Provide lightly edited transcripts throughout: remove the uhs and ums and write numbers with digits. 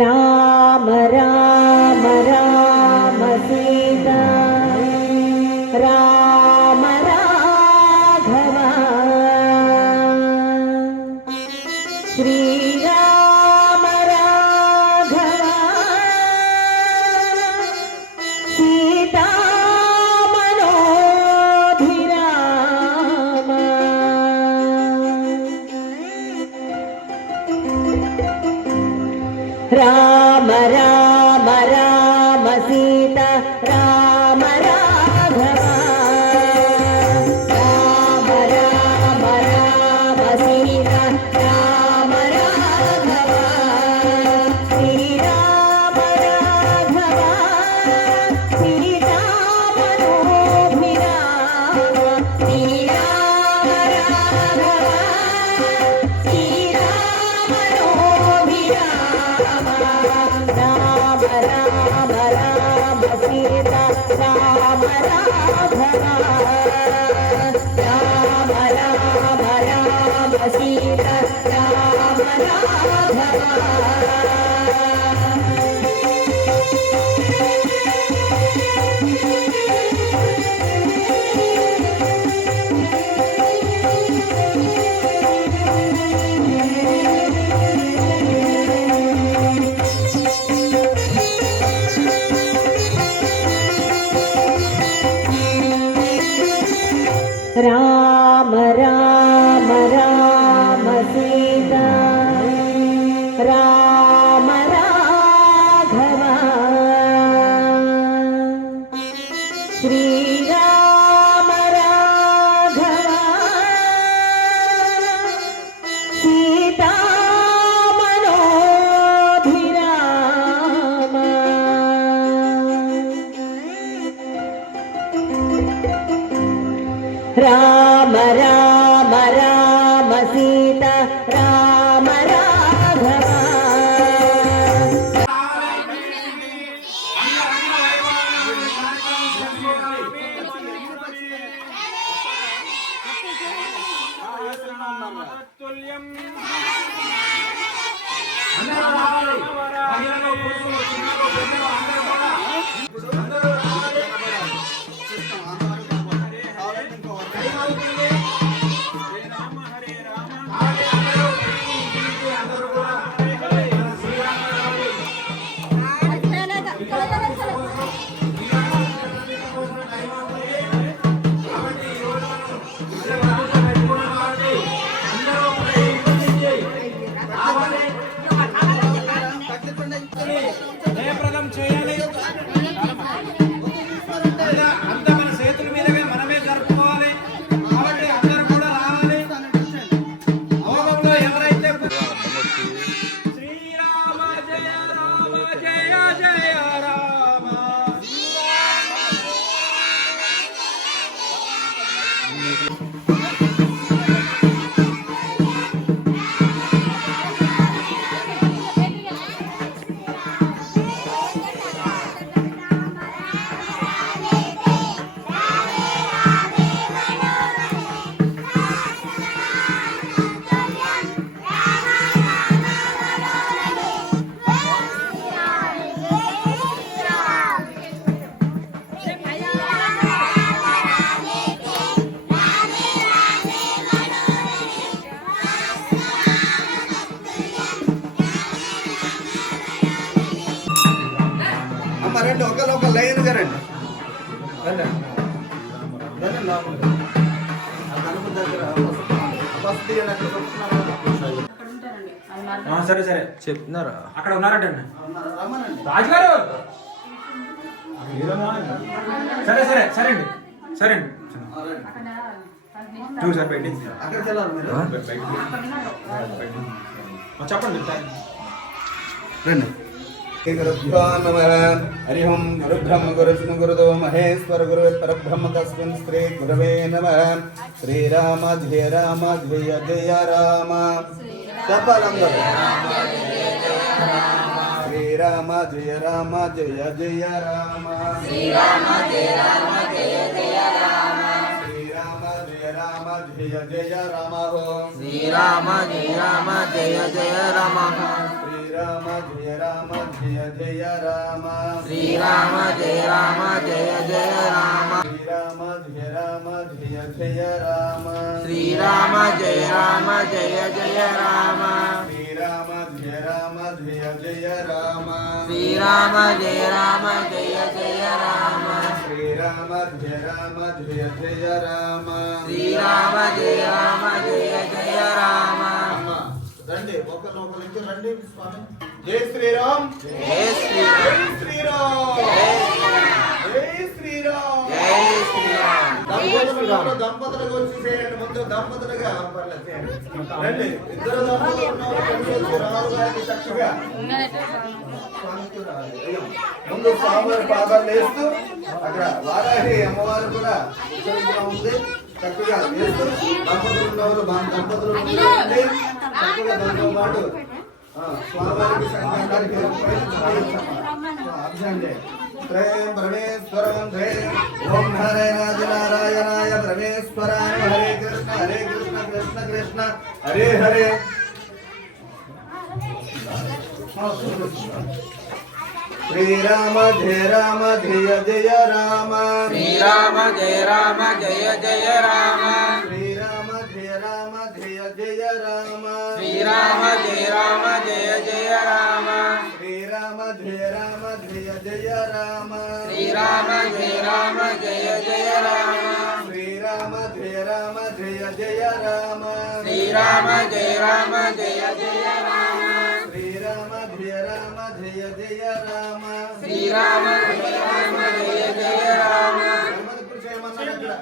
राम राम राम सीता राम राघव श्री राम राघव सीता मनोभिराम राम राम राम सीता राम राघव राम राम राम सीता राम राघव श्री राम राघव सीता मनोभिराम श्री राम राघव सीता मनोभिराम राम राम राम सीता राम राघव राम राम राम सीता राम राघव राम राम राम सीता राम राघव श्री राम राघव सीता मनोभिराम राम राम राम सीता राम राघव జయప్రదం చేయాలి. అంతా మన చేతుల మీదగా మనమే జరుపుకోవాలి. కాబట్టి అందరూ కూడా రావాలి. అవగంలో ఎవరైతే శ్రీరామ జయ రామ జయ జయ రామ రండి ఒక లైన్గా రండి సరే సరే చెప్తున్నారా అక్కడ ఉన్నారటండి రాజుగారు. సరే సరే సరే అండి సరే అండి చూసారు బయట చెప్పండి రండి. गुरुभ्यो नमः। हरि ओं गुरुब्रह्म गुरुविष्णु गुरुदेव महेश्वर गुरु परब्रह्म तस्मिन् श्री गुरवे नमः। श्रीराम जय जय राम सफलं श्रीराम जय जय राम श्रीराम जय जय राम श्रीराम जय రామ జయ జయ రామ శ్రీరామ జయ రామ జయ జయ రామ శ్రీరామ జయ రామ జయ జయ రామ శ్రీరామ జయ రామ జయ జయ రామ శ్రీరామ జయ రామ జయ జయ రామ శ్రీరామ జయ రామ జయ జయ రామ శ్రీరామ జయ రామ జయ జయ రామ శ్రీరామ జయ రామ జయ జయ రామ శ్రీరామ జయ రామ జయ జయ రామ శ్రీరామ జయ రామ జయ జయ రామ అమ్మ, రండి ఒకరు నుంచి రండి స్వామి. జై శ్రీరామ్ జై శ్రీరామ్ జై శ్రీరామ్ జై శ్రీరామ్ జై శ్రీరామ్ దంపతులకు వచ్చి చేయండి. ముందు దంపతులుగా పర్లేదు చేయండి. రండి ఇద్దరు దంపతులు ఉన్నారు. కలిసి వచ్చి రాములు గారికి చక్కగా ముందు స్వామివారి పాదాలు వేస్తూ అక్కడ వారాహి అమ్మవారు కూడా ఉత్తరంగా ఉంది. చక్కగా వేస్తూ దంపతులు ఉన్నవారు దంపతులు ఉండండి. చక్కగా దాంతో పాటు స్వామివారికి సంఘానికి అభిషేకం త్రయం పరమేశ్వరం త్రయం ఓం నారాయణాయ పరమేశ్వరాయ హరే కృష్ణ కృష్ణ కృష్ణ హరే హరే. శ్రీరామ జయ రామ జయ జయ రామ శ్రీరామ జయ రామ జయ జయ రామ శ్రీరామ జయ రామ జయ జయ రామ శ్రీరామ జయ రామ జయ జయ రామ శ్రీరామ జయ రామ జయ జయ రామ శ్రీరామ జయ రామ జయ జయ రామ శ్రీరామ జయ రామ జయ జయ రామ శ్రీరామ జయ రామ జయ జయ రామ శ్రీరామ జయ రామ జయ జయ రామ శ్రీరామ జయ రామ జయ జయ రామ గణపతి చేయమన్నాడు అక్కడ.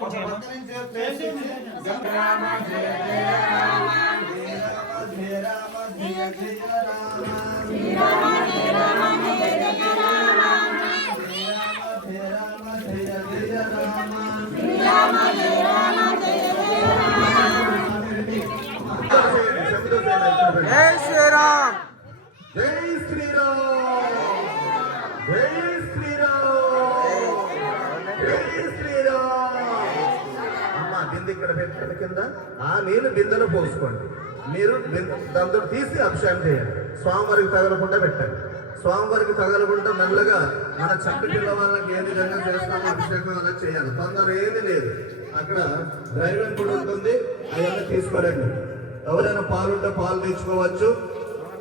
పక్క నుంచి ప్లేస్ ఇచ్చి రామ జయ జయ రామ శ్రీరామ జయ రామ జయ జయ రామ శ్రీరామ జయ రామ జయ జయ రామ శ్రీరామ జయ రామ జయ జయ రామ శ్రీరామ జయ రామ జయ జయ రామ జై శ్రీరామ్ జై శ్రీరామ్ జై శ్రీరామ్ జై శ్రీరామ్. అమ్మ బిందె ఇక్కడ పెట్టండి కింద. ఆ నీళ్ళు బిందెలో పోసుకోండి. మీరు దాంతో తీసి అభిషేకం చేయండి. స్వామివారికి తగలకుండా పెట్టండి. స్వామివారికి తగలకుండా మెల్లగా మన చంటి పిల్ల వాళ్ళకి ఏ విధంగా చేస్తామో అభిషేకం అలా చేయాలి. తొందర ఏమీ లేదు. అక్కడ డ్రైవర్ కూడా ఉంటుంది. అవన్నీ తీసుకోరండి. ఎవరైనా పాలుంటే పాలు తెచ్చుకోవచ్చు.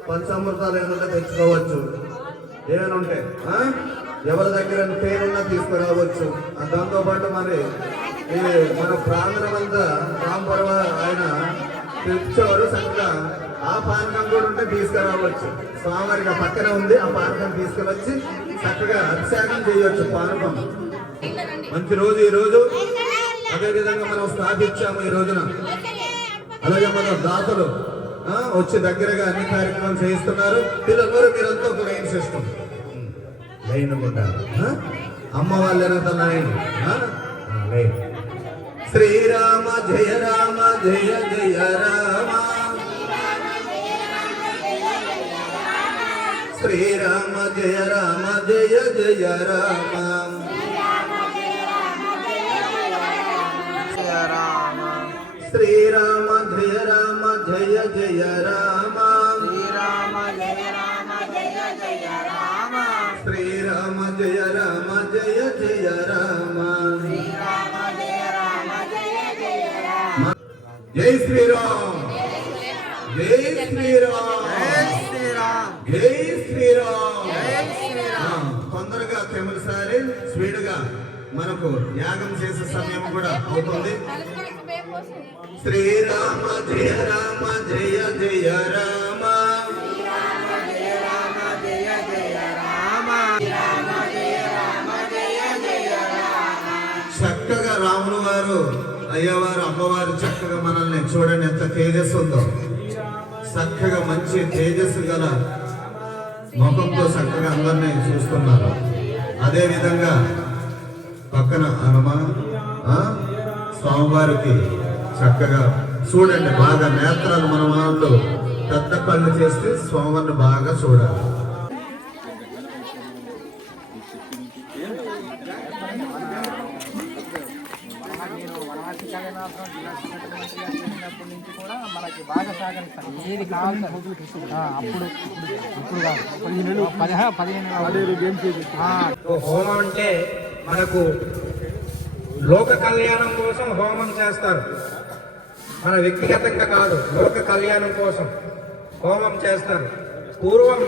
పంచామృతాలు ఏమైనా తెచ్చుకోవచ్చు. ఏమైనా ఉంటే ఎవరి దగ్గర పేరున్నా తీసుకురావచ్చు. దాంతో పాటు మరి ఈ మన ప్రాంగణం అంతా రాంపర్వ ఆయన తెచ్చేవారు. చక్కగా ఆ పానకం కూడా ఉంటే తీసుకురావచ్చు. స్వామివారికి ఆ పక్కనే ఉంది. ఆ పానకం తీసుకువచ్చి చక్కగా అభిషేకం చేయవచ్చు. పానకం మంచి రోజు ఈ రోజు. అదేవిధంగా మనం స్థాపించాము ఈ రోజున. అలాగే మన దాతలు వచ్చి దగ్గరగా అన్ని కార్యక్రమాలు చేయిస్తున్నారు. పిల్లలు మీరంతా ఒక లైన్ సిస్టమ్ లైన్ ఉంటారు. అమ్మ వాళ్ళంతా లైన్ లైన్. శ్రీరామ జయ రామ జయ జయ రామ శ్రీరామ జయ రామ జయ జయ రామ రామ శ్రీరామ జయ రామ జయ జయ రామ శ్రీరామ జయ రామ జయ జయ రామ శ్రీరామ జయ రామ జయ జయ రామ శ్రీరామ జయ రామ జయ జయ రామ జై శ్రీరామ్ జై శ్రీరామ్ జై శ్రీరామ్ జై శ్రీరామ్. జై శ్రీరామ్ తొందరగా తెమలిసారి స్పీడ్గా మనకు యాగం చేసే సమయం కూడా అవుతుంది. శ్రీరామ జయ రామ జయ జయ రామ శ్రీరామ జయ రామ జయ జయ రామ శ్రీరామ జయ రామ జయ జయ రామ చక్కగా రాములు వారు అయ్యవారు అమ్మవారు చక్కగా మనల్ని చూడండి ఎంత తేజస్సు ఉందో. చక్కగా మంచి తేజస్సు గల ముఖంతో చక్కగా అందరినీ చూస్తున్నారు. అదే విధంగా పక్కన స్వామివారికి చక్కగా చూడండి. బాగా నేత్రాలు మన వాళ్ళు పెద్ద కళ్ళు చేస్తే స్వామివారిని బాగా చూడాలి. సహకరిస్తాను ఏది కావాలి అప్పుడు ఇప్పుడు కాదు 15 హోమం అంటే మనకు లోక కళ్యాణం కోసం హోమం చేస్తారు. మన వ్యక్తిగతంగా కాదు, లోక కళ్యాణం కోసం హోమం చేస్తారు. పూర్వం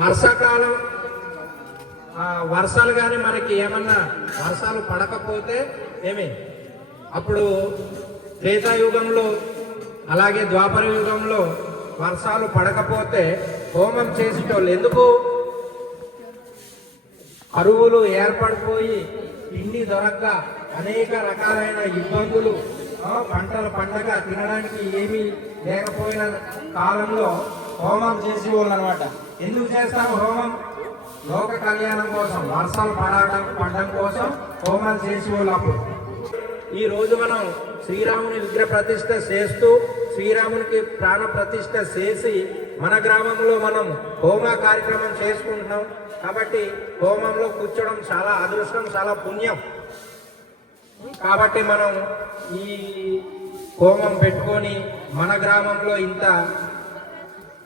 వర్షాకాలం వర్షాలు కానీ మనకి ఏమన్నా వర్షాలు పడకపోతే అప్పుడు త్రేతాయుగంలో అలాగే ద్వాపర యుగంలో వర్షాలు పడకపోతే హోమం చేసేటోళ్ళు. ఎందుకు? కరువులు ఏర్పడిపోయి తిండి దొరక్క అనేక రకాలైన ఇబ్బందులు, పంటలు పండగ తినడానికి ఏమీ లేకపోయిన కాలంలో హోమం చేసేవాళ్ళు అనమాట. ఎందుకు చేస్తాము హోమం? లోక కళ్యాణం కోసం, వర్షాలు పడడం కోసం హోమాలు చేసేవాళ్ళు. అప్పుడు ఈ రోజు మనం శ్రీరాముని విగ్రహ ప్రతిష్ఠ చేస్తూ శ్రీరామునికి ప్రాణ ప్రతిష్ఠ చేసి మన గ్రామంలో మనం హోమ కార్యక్రమం చేసుకుంటున్నాం. కాబట్టి హోమంలో కూర్చోవడం చాలా అదృష్టం, చాలా పుణ్యం. కాబట్టి మనం ఈ హోమం పెట్టుకొని మన గ్రామంలో ఇంత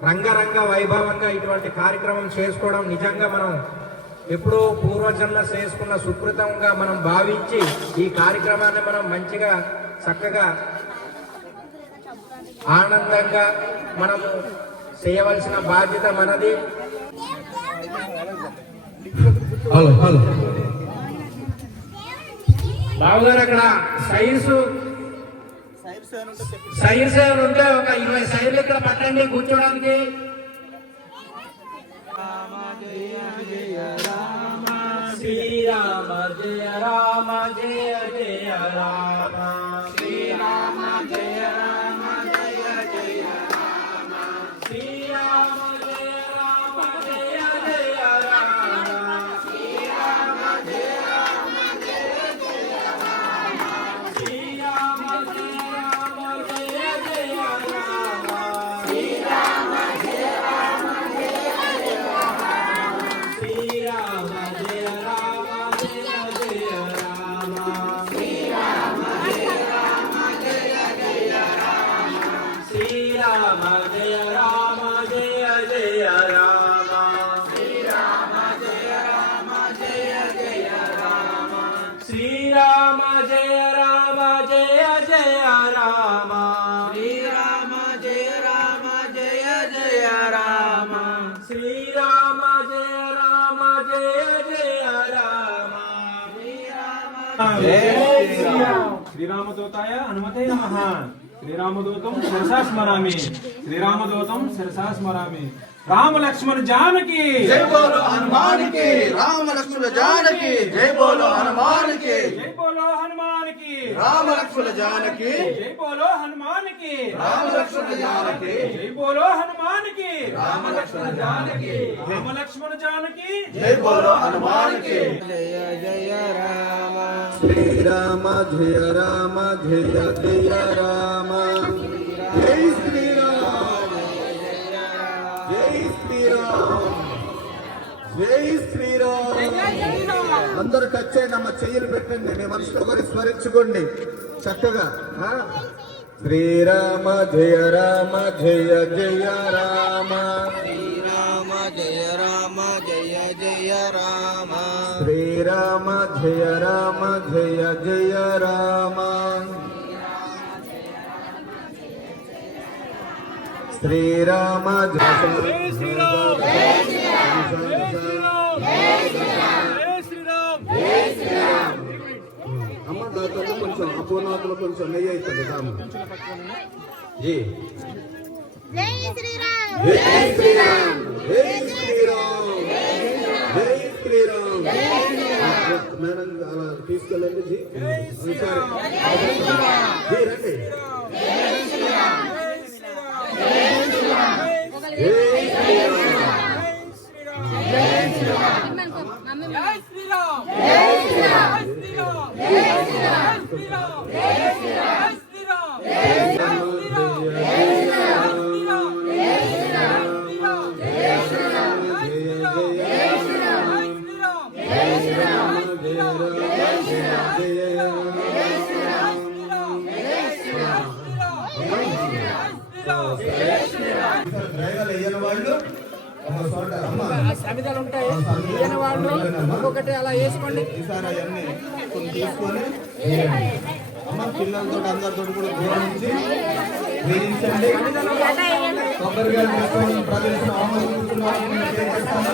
రంగరంగ వైభవంగా ఇటువంటి కార్యక్రమం చేసుకోవడం నిజంగా మనం ఎప్పుడో పూర్వజన్మ చేసుకున్న సుకృతంగా మనం భావించి ఈ కార్యక్రమాన్ని మనం మంచిగా చక్కగా ఆనందంగా మనము చేయవలసిన బాధ్యత మనది. బాబుగారు అక్కడ సైన్స్ ఉంటే ఒక 20 సైర్లు ఇక్కడ పట్టండి కూర్చోడానికి. శ్రీరామ జయ రామ జయ జయ రామ, శ్రీరామ జయ రామ జయ జయ రామ, శ్రీరామ జయ రామ జయ జయ రామ, శ్రీరామ జయ రామ జయ జయ రామ, శ్రీరామ జయ రామ జయ జయ రామ, శ్రీరామ జయ రామ జయ జయ రామ, శ్రీరామ జయ రామ జయ జయ రామ, శ్రీరామ జయ రామ జయ జయ రామ, శ్రీరామ జయ రామ జయ జయ రామ, శ్రీరామ జయ రామ జయ జయ రామ, శ్రీరామ జయ రామ జయ జయ రామ, శ్రీరామ జయ రామ జయ జయ రామ, శ్రీరామ జయ రామ జయ జయ రామ, శ్రీరామదూతాయ హనుమతే నమః. శ్రీరామదూతం శిరసా స్మరామి, శ్రీరామదూతం శిరసా స్మరామి. రామ లక్ష్మణ జానకి జై బోలో హనుమాన్ కి, రామ లక్ష్మణ జానకి జై బోలో హనుమాన్ కి, జై బోలో హనుమాన్ కి, రామ లక్ష్మణ జానకి జై బోలో హనుమాన్ కి, రామ లక్ష్మణ జానకి జై బోలో హనుమాన్ కి, రామ లక్ష్మణ జానకి రామ లక్ష్మణ జానకి, జై బోలో హనుమాన్ కి. జయ జయ రామ, శ్రీరామ జయ రామ జయ జయ రామ, జై శ్రీరామ జై శ్రీరామ్ జై శ్రీరామ్. అందరూ టచ్ చేయండి అమ్మ, చెయ్యలు పెట్టండి, మీ మనసులో ఒకరి స్మరించుకోండి చక్కగా. శ్రీరామ జయ రామ జయ జయ రామ, శ్రీరామ జయ రామ జయ జయ రామ, శ్రీరామ జయ రామ జయ జయ రామ, శ్రీరామ జయ శ్రీరామ్ అమ్మ దాంట్లో కొంచెం అపూర్ణాతులు కొంచెం నెయ్యి అవుతుంది రామ. జై శ్రీరామ్ జై శ్రీరామ్ జై శ్రీరామ్ జై శ్రీరామ్. మేడం అలా తీసుకెళ్ళండి జీ. సరే జీ రండి. డ్రైవర్లు వేయని వాళ్ళు ఒక చోట అమ్మ సమిధాలు ఉంటాయి ఈయన వాళ్ళు ఒక్కొక్కటి అలా వేసుకోండి. ఈసారి అవన్నీ కొన్ని తీసుకొని వేయండి. అమ్మ పిల్లలతో అందరితో కూడా దూరం నుంచి వేయించండి. కొబ్బరికాయలు తీసుకొని ప్రజలు ఆమోదిస్తున్న వాళ్ళని ఏం చేస్తాను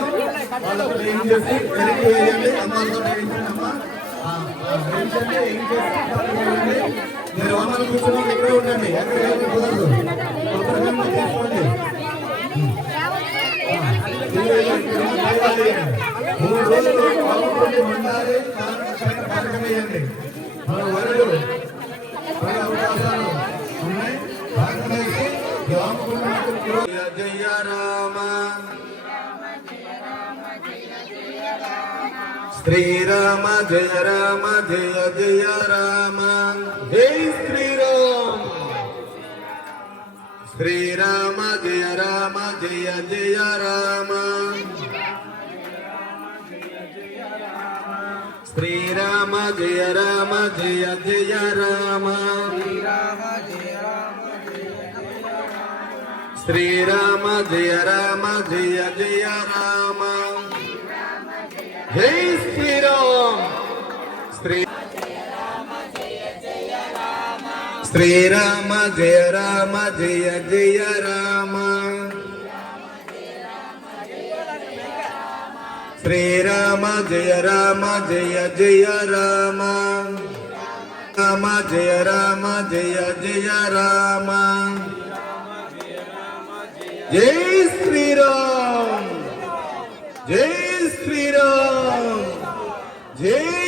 వాళ్ళతో వేయించేసి వెనక్కి వేయండి. అమ్మతో వేయించండి. అమ్మ వేయించండి. ఏం చేస్తారండి మీరు అమ్మలు కూర్చున్న ఇక్కడే ఉండండి. ఎక్కడ కుదరదు. కొబ్బరికాయలు తీసుకోండి. 3 రోజులు పాల్గొని ఉండాలి. కార్యక్రమం వేయండి. మన వరుడు అవకాశాలు ఉన్నాయి. భాగమేసి జయ రామ శ్రీరామ జయ రామ జయ జయ రామ జై శ్రీరామ్ శ్రీరామ జయ రామ జయ జయ రామ శ్రీరామ జయ రామ జయ జయ రామ శ్రీరామ జయ రామ జయ జయ రామ జై శ్రీరామ్ శ్రీరామ జయ రామ జయ జయ రామ శ్రీరామ జయ రామ జయ జయ రామ రామ జయ రామ జయ జయ రామ జై శ్రీరామ్ జై శ్రీరామ్ జై